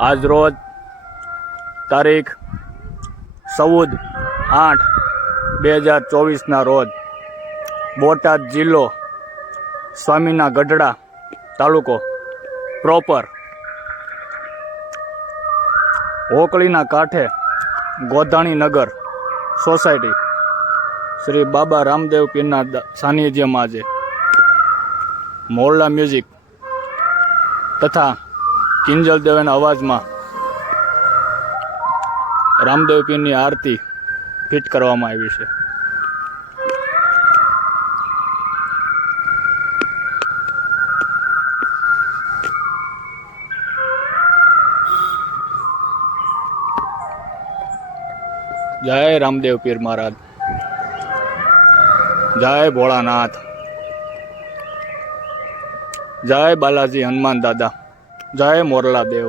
આજ રોજ તારીખ ચૌદ આઠ બે હજાર ચોવીસના રોજ બોટાદ જિલ્લો સ્વામીના ગઢડા તાલુકો પ્રોપર હોકળીના કાંઠે ગોધાણી નગર સોસાયટી શ્રી બાબા રામદેવ પીરના સાનિધ્યમાં આજે મોરલા મ્યુઝિક તથા કિંજલ દેવના અવાજમાં રામદેવ પીરની આરતી ફિટ કરવામાં આવી છે. જય રામદેવ પીર મહારાજ. જય ભોળાનાથ. જય બાલાજી હનુમાન દાદા. જય મોરલા દેવ